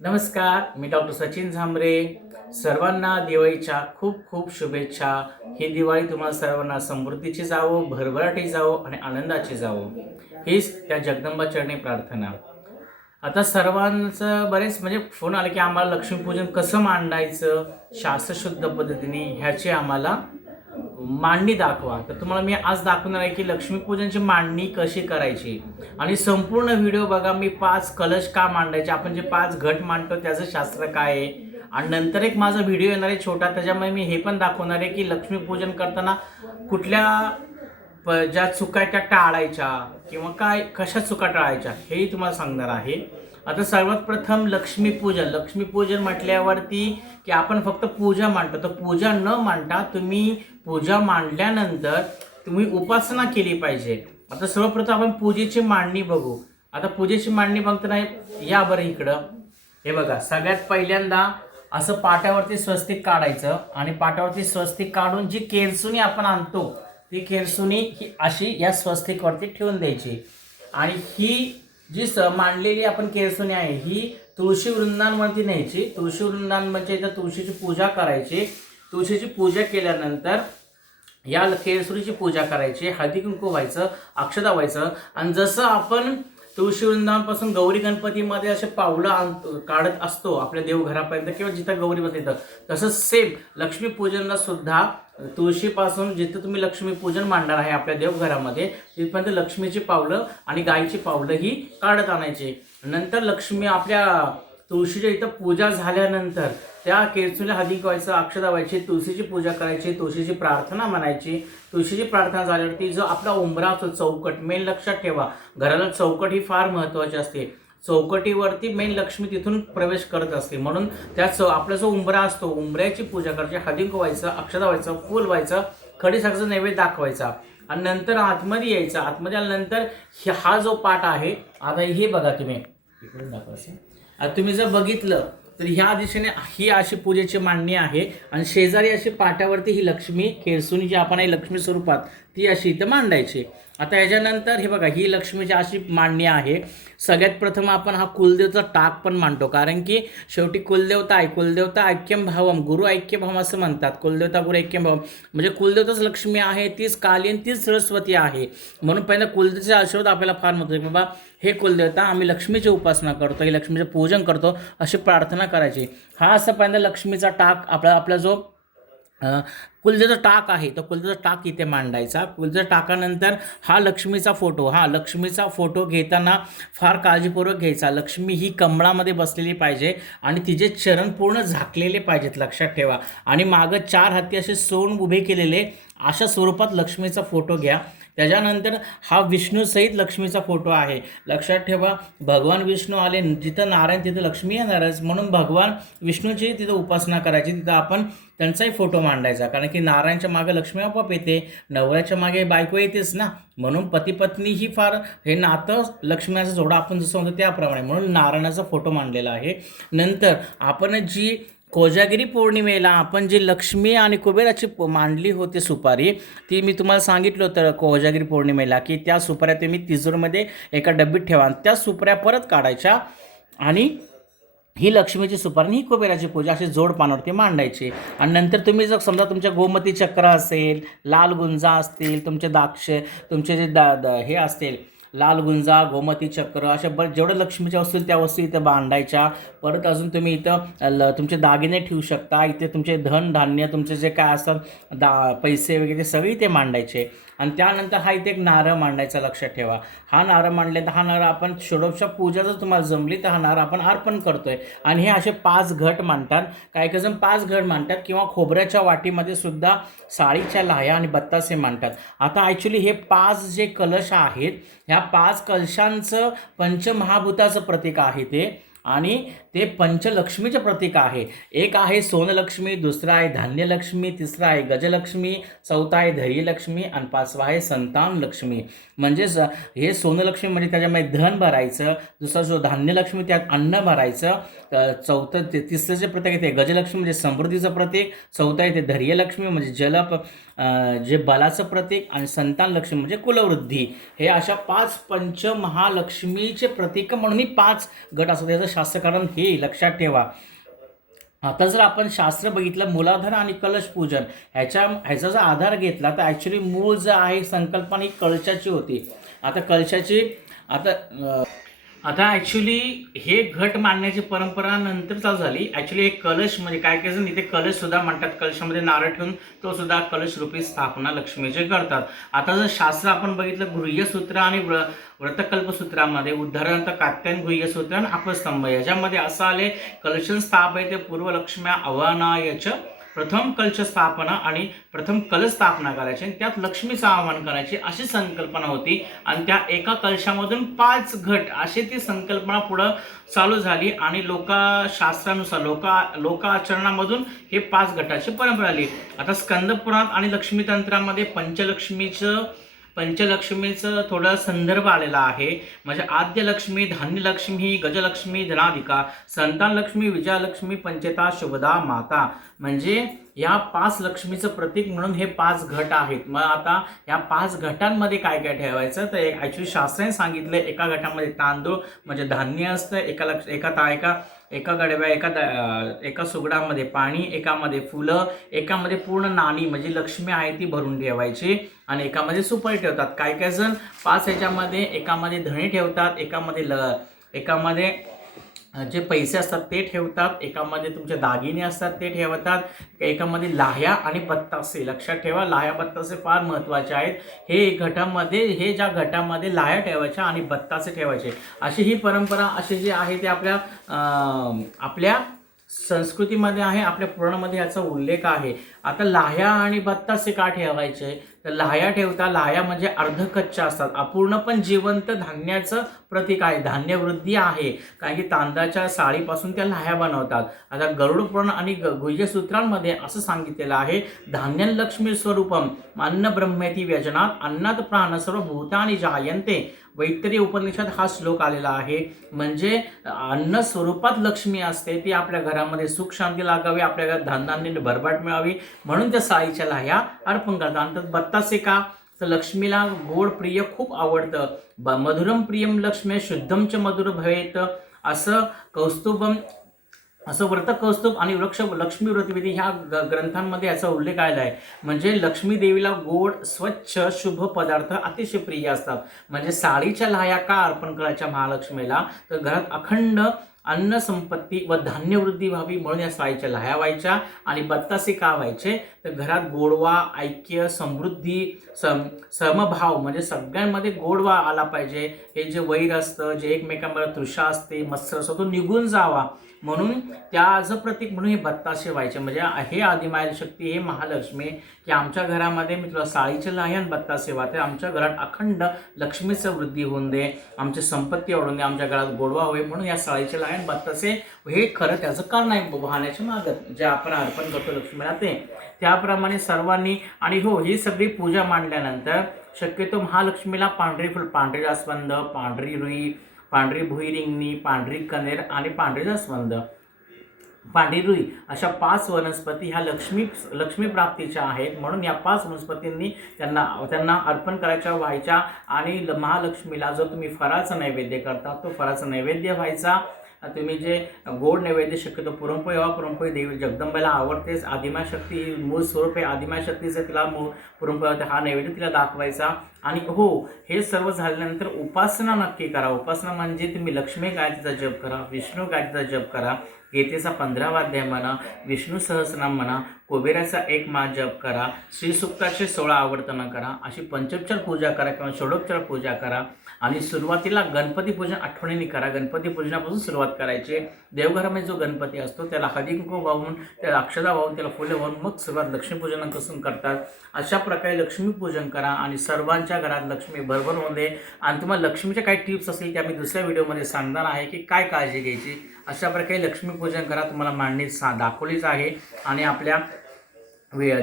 नमस्कार, मी डॉक्टर सचिन झांबरे. सर्वांना दिवाळीच्या खूप खूप शुभेच्छा. ही दिवाळी तुम्हाला सर्वांना समृद्धीची जावो, भरभराटी जावो आणि आनंदाची जावो, हीच त्या जगदंबा चरणी प्रार्थना. आता सर्वांचं बरेच म्हणजे फोन आले की आम्हाला लक्ष्मीपूजन कसं मांडायचं शास्त्रशुद्ध पद्धतीने ह्याची आम्हाला मांडणी दाखवा. तर तुम्हाला मी आज दाखवणार आहे की लक्ष्मीपूजनची मांडणी कशी करायची आणि संपूर्ण व्हिडिओ बघा. मी 5 कलश का मांडायचे, आपण जे 5 घट मांडतो त्याचं शास्त्र काय आहे, आणि नंतर एक माझा व्हिडिओ येणार आहे छोटा, त्याच्यामुळे मी हे पण दाखवणार आहे की लक्ष्मीपूजन करताना कुठल्या ज्या चुका त्या टाळायच्या किंवा काय कशा चुका टाळायच्या हेही तुम्हाला सांगणार आहे. आता सर्वात प्रथम लक्ष्मीपूजन म्हटल्यावरती की आपण फक्त पूजा मांडतो, तर पूजा न मांडता तुम्ही पूजा मांडल्यानंतर तुम्ही उपासना केली पाहिजे. आता सर्वप्रथम आपण पूजेची मांडणी बघू. आता पूजेची मांडणी बघताना या बरं इकडं, हे बघा. सगळ्यात पहिल्यांदा असं पाट्यावरती स्वस्तिक काढायचं आणि पाट्यावरती स्वस्तिक काढून जी केरसुणी आपण आणतो ती केरसुणी ही अशी या स्वस्तिकवरती ठेवून द्यायची. आणि ही जी मांडलेली आपण केरसुणी आहे ही तुळशी वृंदांवरती न्यायची. तुळशी वृंदान म्हणजे इथं तुळशीची पूजा करायची. तुळशीची पूजा केल्यानंतर या केरसुणीची पूजा करायची, हळदी कुंकू व्हायचं, अक्षता व्हायचं. आणि जसं आपण तुळशी वृंदावनपासून गौरी गणपतीमध्ये असे पावलं काढत असतो आपल्या देवघरापर्यंत किंवा जिथं गौरी बसते तसं सेम लक्ष्मीपूजनला सुद्धा तुळशीपासून जिथं तुम्ही लक्ष्मीपूजन मांडणार आहे आपल्या देवघरामध्ये तिथपर्यंत लक्ष्मीची पावलं आणि गायीची पावलं ही काढत आणायची. नंतर लक्ष्मी आपल्या तुळशीच्या इथं पूजा झाल्यानंतर त्या केरसुणीला हळदी व्हायचं, अक्षता व्हायची, तुळशीची पूजा करायची, तुळशीची प्रार्थना म्हणायची. तुळशीची प्रार्थना झाल्यावरती जो आपला उंबरा असतो चौकट, मेन लक्षात ठेवा, घराला चौकट ही फार महत्त्वाची असते. चौकटीवरती मेन लक्ष्मी तिथून प्रवेश करत असते, म्हणून त्याच आपला जो उंबरा असतो उंबऱ्याची पूजा करायची, हळदी व्हायचं, अक्षता व्हायचं, फूल व्हायचं, खडीसाखरेचा नैवेद्य दाखवायचा आणि नंतर आतमध्ये यायचं. आतमध्ये आल्यानंतर हा जो पाट आहे, आता हे बघा तुम्ही इकडून दाखवायचं. आता तुम्ही जर बघितलं तर ह्या दिशेने ही अशी पूजेची मांडणी आहे आणि शेजारी अशी पाट्यावरती ही लक्ष्मी केरसुणी जी आपण आहे लक्ष्मी स्वरूपात ती अशी इथं मांडायची. आता याच्यानंतर हे बघा ही लक्ष्मीची अशी मांडणी आहे. सगळ्यात प्रथम आपण हा कुलदेवचा टाक पण मांडतो, कारण की शेवटी कुलदेवता आहे. कुलदेवता ऐक्यम भावम, गुरु ऐक्य भावम असं म्हणतात. कुलदेवता गुरु ऐक्यम भावम म्हणजे कुलदेवताच लक्ष्मी आहे, तीच काली आणि तीच सरस्वती आहे. म्हणून पहिला कुलदेवतेचे आशीर्वाद आपल्याला फार महत्त्वाचे की बाबा हे कुलदेवता आम्ही लक्ष्मीची उपासना करतो, हे लक्ष्मीचं पूजन करतो अशी प्रार्थना करायची. हा असं पहिल्यांदा लक्ष्मीचा टाक आपला जो कुलदेवचा टाक आहे तो कुलदेवचा टाक इथे मांडायचा. कुलदेवच्या टाकानंतर हा लक्ष्मीचा फोटो घेताना फार काळजीपूर्वक घ्यायचा. लक्ष्मी ही कमळामध्ये बसलेली पाहिजे आणि तिचे चरण पूर्ण झाकलेले पाहिजेत, लक्षात ठेवा. आणि मागं 4 हत्ती असे सोन उभे केलेले अशा स्वरूपात लक्ष्मीचा फोटो घ्या. त्याच्यानंतर हा विष्णूसहित लक्ष्मीचा फोटो आहे. लक्षात ठेवा, भगवान विष्णू आले जिथं नारायण तिथं लक्ष्मी येणारच, म्हणून भगवान विष्णूची तिथं उपासना करायची, तिथं आपण त्यांचाही फोटो मांडायचा. कारण की नारायणच्या मागे लक्ष्मी आपोआप येते, नवऱ्याच्या मागे बायको येतेच ना, म्हणून पती पत्नी ही फार हे नातं लक्ष्मीचं जोडं आपण जसं म्हणतो त्याप्रमाणे, म्हणून नारायणाचा फोटो मांडलेला आहे. नंतर आपण जी कोजागिरी पौर्णिमेला आपण जी लक्ष्मी आणि कुबेराची मांडली होती सुपारी, ती मी तुम्हाला सांगितलं होतं कोजागिरी पौर्णिमेला की त्या सुपाऱ्या तुम्ही तिजोरीमध्ये एका डब्बीत ठेवा आणि त्या सुपाऱ्या परत काढायच्या आणि ही लक्ष्मीची सुपारी ही कुबेराची पूजा अशी जोड पानावरती मांडायची. आणि नंतर तुम्ही जर समजा तुमच्या गोमती चक्र असेल, लाल गुंजा असतील, तुमचे तुमचे जे हे असतील लाल गुंजा, गोमती चक्र अशा जेवढं लक्ष्मीच्या वस्तू त्या वस्तू इथं बांधायच्या. परत अजून तुम्ही इथं तुमचे दागिने ठेवू शकता, इथे तुमचे धन धान्य तुमचे जे काय असतात पैसे वगैरे सगळे इथे मांडायचे. आणि त्यानंतर हा इथे एक नारळ मांडायचा, लक्षात ठेवा. हा नारळ मांडल्यानंतर हा नारळ आपण षोडशा पूजा जर तुम्हाला जमली तर हा नारळ आपण अर्पण करतोय. आणि हे असे 5 घट मांडतात, काही जण 5 घट मांडतात किंवा खोबऱ्याच्या वाटीमध्ये सुद्धा साळीच्या लाह्या आणि बत्तासे मांडतात. आता ॲक्च्युली हे 5 जे कलश आहेत ह्या 5 कलशांचं पंचमहाभूताचं प्रतीक आहे ते, आणि ते पंचलक्ष्मीचे प्रतीक आहे. एक आहे सोनलक्ष्मी, दुसरा आहे धान्यलक्ष्मी, तिसरा आहे गजलक्ष्मी, चौथा आहे धैर्यलक्ष्मी आणि 5वा आहे संतान लक्ष्मी. म्हणजेच हे सोनलक्ष्मी म्हणजे त्याच्यामध्ये धन भरायचं, दुसरा जो धान्यलक्ष्मी त्यात अन्न भरायचं, चौथं तिसरं जे प्रतीक आहे ते गजलक्ष्मी म्हणजे समृद्धीचं प्रतीक, चौथं आहे ते धैर्यलक्ष्मी म्हणजे जे बलाचं प्रतीक, आणि संतान लक्ष्मी म्हणजे कुलवृद्धी. हे अशा 5 पंचमहालक्ष्मीचे प्रतीक म्हणून 5 गट असतात त्याचं शास्त्र. कारण हे नाही, लक्षात ठेवा. आता जर आपण शास्त्र बघितलं मूलाधार आणि कलश पूजन ह्याचा जर आधार घेतला तर ॲक्च्युली मूळ जे आहे संकल्पना ही कळशाची होती. आता कळशाची आता ॲक्च्युली हे घट मांडण्याची परंपरा नंतर चालू झाली. ॲक्च्युली एक कलश म्हणजे काय काय जण इथे कलशसुद्धा म्हणतात, कलशामध्ये नारळ ठेवून तो सुद्धा कलश रूपी स्थापना लक्ष्मीचे करतात. आता जर शास्त्र आपण बघितलं गृह्यसूत्र आणि व्रतकल्पसूत्रामध्ये उदाहरणार्थ कात्यायन गृह्यसूत्र आणि अपस्तंभ याच्यामध्ये असं आले कलशन स्थापयते पूर्वलक्ष्म्या आवाहनायच, प्रथम कलश स्थापना आणि प्रथम कलश स्थापना करायची आणि त्यात लक्ष्मीचं आवाहन करायचे अशी संकल्पना होती. आणि त्या एका कलशामधून 5 घट अशी ती संकल्पना पुढं चालू झाली आणि लोकशास्त्रानुसार लोकाचरणामधून हे 5 घटाची परंपरा आली. आता स्कंदपुराणात आणि लक्ष्मीतंत्रामध्ये पंचलक्ष्मीचं थोडं संदर्भ आलेला आहे. म्हणजे आद्यलक्ष्मी, धान्यलक्ष्मी, गजलक्ष्मी, धनाधिका, संतानलक्ष्मी, विजयालक्ष्मी, पंचता, शुभदा, माता. म्हणजे या 5 लक्ष्मीचं प्रतीक म्हणून हे 5 घट आहेत. मग आता या 5 घटांमध्ये काय काय ठेवायचं तर ॲक्च्युली शास्त्राने सांगितलं एका घटामध्ये तांदूळ म्हणजे धान्य असतं, एका गडव्या एका सुगडामध्ये पाणी, एकामध्ये फुलं, एकामध्ये पूर्ण नाणी म्हणजे लक्ष्मी आहे ती भरून ठेवायची आणि एकामध्ये सुपारी ठेवतात. काय काय जण 5 ह्याच्यामध्ये एकामध्ये धणे ठेवतात, एकामध्ये जे पैसे असतात ते ठेवतात, एकामध्ये तुमचे दागिने असतात ते ठेवतात, एकामध्ये लाह्या आणि बत्तासे. लक्षात ठेवा लाह्या बत्तासे फार महत्त्वाचे आहेत. हे ज्या घटामध्ये लाह्या ठेवायच्या आणि बत्तासे ठेवायचे अशी ही परंपरा अशी जी आहे ते आपल्या संस्कृतीमध्ये आहे, आपल्या पुराणामध्ये याचा उल्लेख आहे. आता लाह्या आणि बत्तासे का ठेवायचे तर लाह्या म्हणजे अर्धकच्च्या असतात, अपूर्ण पण जिवंत धान्याचं प्रतीक आहे, धान्यवृद्धी आहे. कारण की तांदळाच्या साळीपासून त्या लाह्या बनवतात. आता गरुड पुराण आणि गुह्यसूत्रांमध्ये असं सांगितलेलं आहे धान्यं लक्ष्मी स्वरूपम अन्न ब्रह्मेती व्यजनात अन्नात प्राण सर्व भूतानि जायन्ते. वैतरी उपनिषद हा श्लोक आलेला आहे. म्हणजे अन्न स्वरूपात लक्ष्मी असते, ती आपल्या घरामध्ये सुख शांती लागावी, आपल्या घरात धान्याने भरभराट मिळावी म्हणून त्या साळीच्या लाह्या अर्पण करतात. आणि बत्तासे का तर लक्ष्मीला गोड प्रिय खूप आवडतं. मधुरम प्रियम लक्ष्मी शुद्धम च मधुर भवेत असं व्रत कौस्तुभ आणि लक्ष्मी व्रतविधी ह्या ग्रंथांमध्ये याचा उल्लेख आलेला आहे. म्हणजे लक्ष्मी देवीला गोड स्वच्छ शुभ पदार्थ अतिशय प्रिय असतात. म्हणजे साळीच्या लाह्या का अर्पण करायच्या महालक्ष्मीला तर घरात अखंड अन्न संपत्ती व धान्यवृद्धी व्हावी म्हणून या साळीच्या लाह्या व्हायच्या. आणि बत्तासे का व्हायचे तर घरात गोडवा, ऐक्य, समृद्धी, समभाव म्हणजे सगळ्यांमध्ये गोडवा आला पाहिजे. हे जे वैर असतं, जे एकमेकांमध्ये तृषा असते, मत्सर असतो तो निघून जावा म्हणून त्याचं प्रतीक म्हणून हे बत्तासे व्हायचे. म्हणजे हे आदिमाय शक्ती, हे महालक्ष्मी की आमच्या घरामध्ये मी तुला साळीचे लाह्या आणि बत्तासे वाहते, आमच्या घरात अखंड लक्ष्मीचं वृद्धी होऊन दे, आमची संपत्ती वाढून दे, आमच्या घरात गोडवा होईल म्हणून या साळीचे लाह्या आणि बत्तासे हे खरं त्याचं कारण आहे वाहण्याच्या मागं जे आपण अर्पण करतो लक्ष्मीला ते. त्याप्रमाणे सर्वांनी आणि हो ही सगळी पूजा मांडल्यानंतर शक्यतो महालक्ष्मीला पांढरी फुल, पांढरी जास्वंद, पांढरी रुई, पांढरी भुईरिंगणी, पांढरी कनेर आणि पांढरी जास्वंद, पांढरी रुई अशा 5 वनस्पती ह्या लक्ष्मी प्राप्तीच्या आहेत. म्हणून या 5 वनस्पतींनी त्यांना अर्पण करायच्या व्हायच्या. आणि महालक्ष्मीला जो तुम्ही फराळाचा नैवेद्य करता तो फराळाचा नैवेद्य व्हायचा. तुम्ही जे गोड नैवेद्य शक्यतो पुरणपोळी देवी जगदंबेला आवडतेच. आदिमाय शक्ती ही मूळ स्वरूप आहे, आदिमाय शक्तीचं तिला पुरणपोळी हा नैवेद्य तिला दाखवायचा. आणि हो हे सर्व झाल्यानंतर उपासना नक्की करा. उपासना म्हणजे तुम्ही लक्ष्मी गायत्रीचा जप करा, विष्णू गायत्रीचा जप करा, गीतेचा 15वा अध्याय म्हणा, विष्णू सहस्रनाम म्हणा, कुबेराचा 1 माळ जप करा, श्रीसुक्ताचे 16 आवर्तन करा, अशी पंचोपचार पूजा करा किंवा षोडोपचार पूजा करा. आणि सुरुवातीला गणपती पूजन आठवणीने करा. गणपती पूजनापासून सुरुवात करायची. देवघरामध्ये जो गणपती असतो त्याला हळदी कुंकू वाहून, त्याला अक्षता वाहून, त्याला फुले वाहून मग सुरुवात लक्ष्मीपूजनापासून करतात. अशा प्रकारे लक्ष्मीपूजन करा आणि सर्वांच्या घरात लक्ष्मी भरभर होऊन दे. आणि तुम्हाला लक्ष्मीच्या काही टिप्स असतील त्या मी दुसऱ्या व्हिडिओमध्ये सांगणार आहे की काय काळजी घ्यायची. अशा प्रकारे लक्ष्मीपूजन करा. तुम्हाला मांडणी दाखवलीच आहे. आणि आपल्या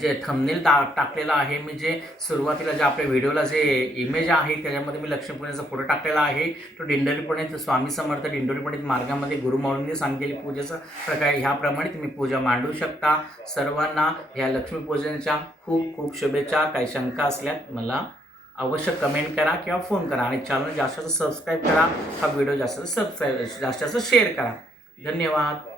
जे थंबनेल टाकलेला आहे मी, जे सुरुवातीला जे आपल्या व्हिडिओला जे इमेज आहे त्याच्यामध्ये मी लक्ष्मीपूजनाचा फोटो टाकलेला आहे. तो दिंडोरीपणित स्वामी समर्थ दिंडोरीपणित मार्गामध्ये गुरुमाऊलींनी सांगितलेली पूजेचा प्रकार ह्याप्रमाणे तुम्ही पूजा मांडू शकता. सर्वांना ह्या लक्ष्मीपूजनाच्या खूप खूप शुभेच्छा. काही शंका असल्यास मला अवश्य कमेंट करा किंवा फोन करा. आणि चॅनल जास्त सबस्क्राईब करा. हा व्हिडिओ जास्त शेअर करा. धन्यवाद.